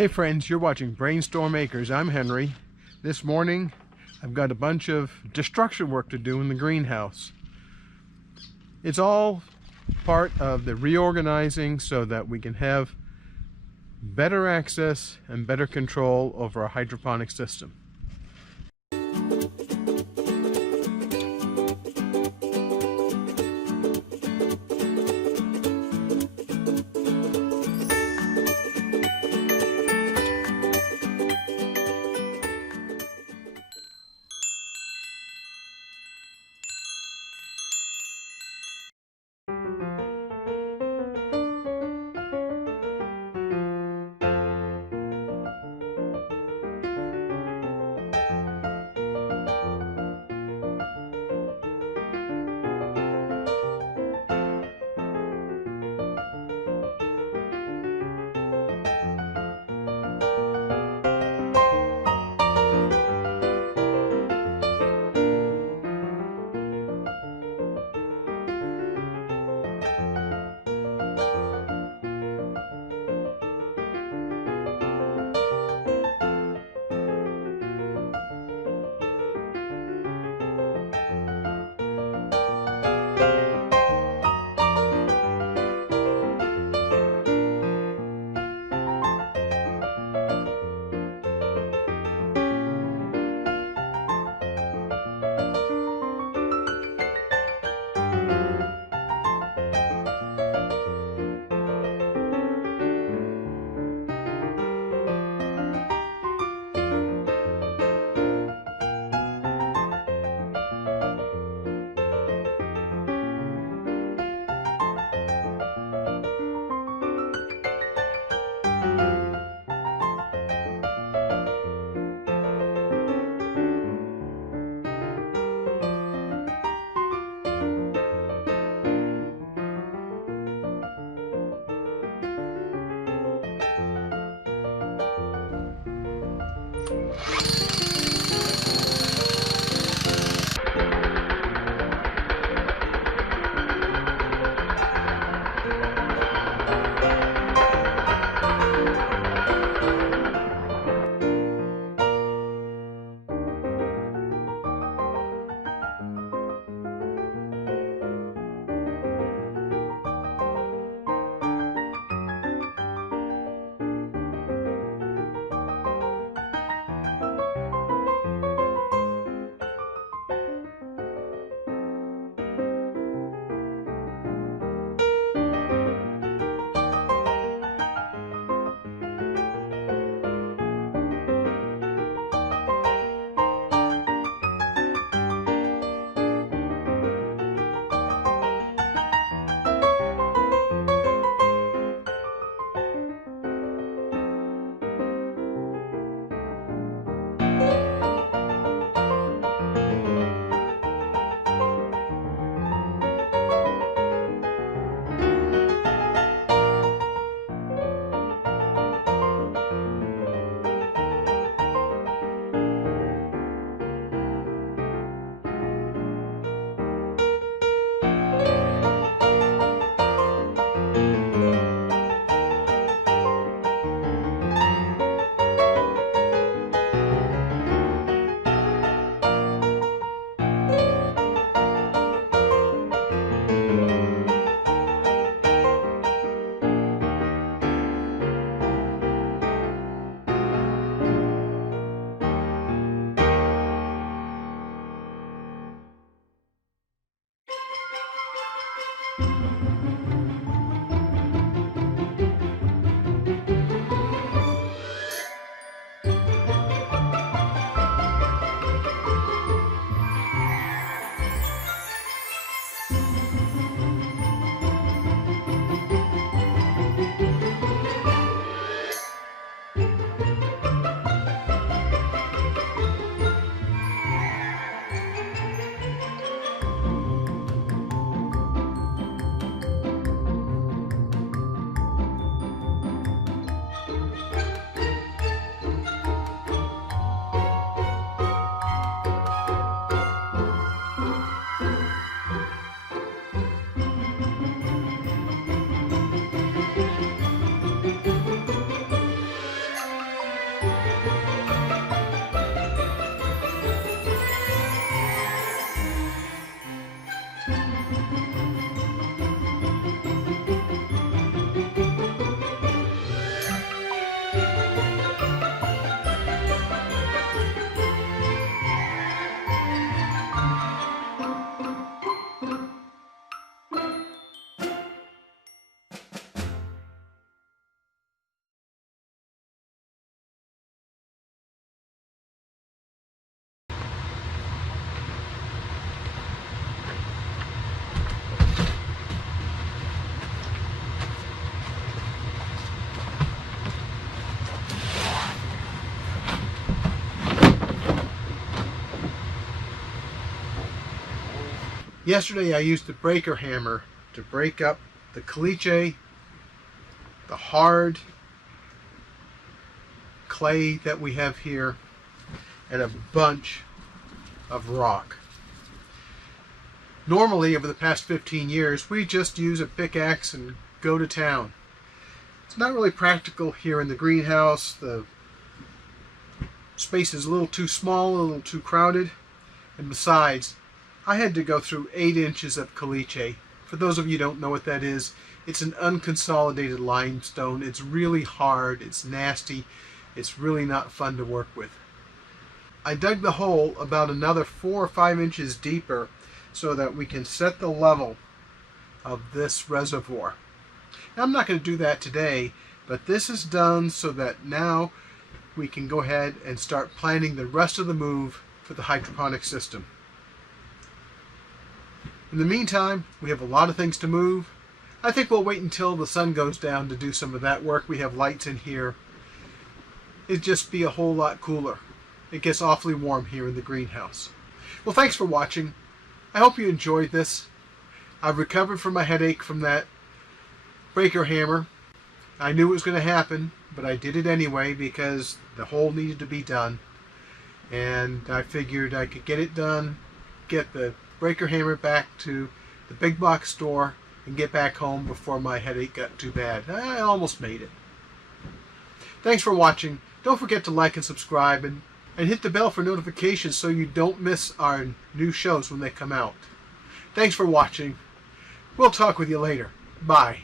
Hey friends, you're watching BrainStormAcres. I'm Henry. This morning I've got a bunch of destruction work to do in the greenhouse. It's all part of the reorganizing so that we can have better access and better control over our hydroponic system. Yesterday I used the breaker hammer to break up the caliche, the hard clay that we have here, and a bunch of rock. Normally, over the past 15 years, we just use a pickaxe and go to town. It's not really practical here in the greenhouse. The space is a little too small, a little too crowded, and besides, I had to go through 8 inches of caliche. For those of you who don't know what that is, it's an unconsolidated limestone. It's really hard, it's nasty, it's really not fun to work with. I dug the hole about another 4 or 5 inches deeper so that we can set the level of this reservoir. Now, I'm not going to do that today, but this is done so that now we can go ahead and start planning the rest of the move for the hydroponic system. In the meantime, we have a lot of things to move. I think we'll wait until the sun goes down to do some of that work. We have lights in here. It'd just be a whole lot cooler. It gets awfully warm here in the greenhouse. Well, thanks for watching. I hope you enjoyed this. I've recovered from my headache from that breaker hammer. I knew it was going to happen, but I did it anyway because the hole needed to be done. And I figured I could get it done, get the breaker hammer back to the big box store, and get back home before my headache got too bad. I almost made it. Thanks for watching. Don't forget to like and subscribe, and hit the bell for notifications so you don't miss our new shows when they come out. Thanks for watching. We'll talk with you later. Bye.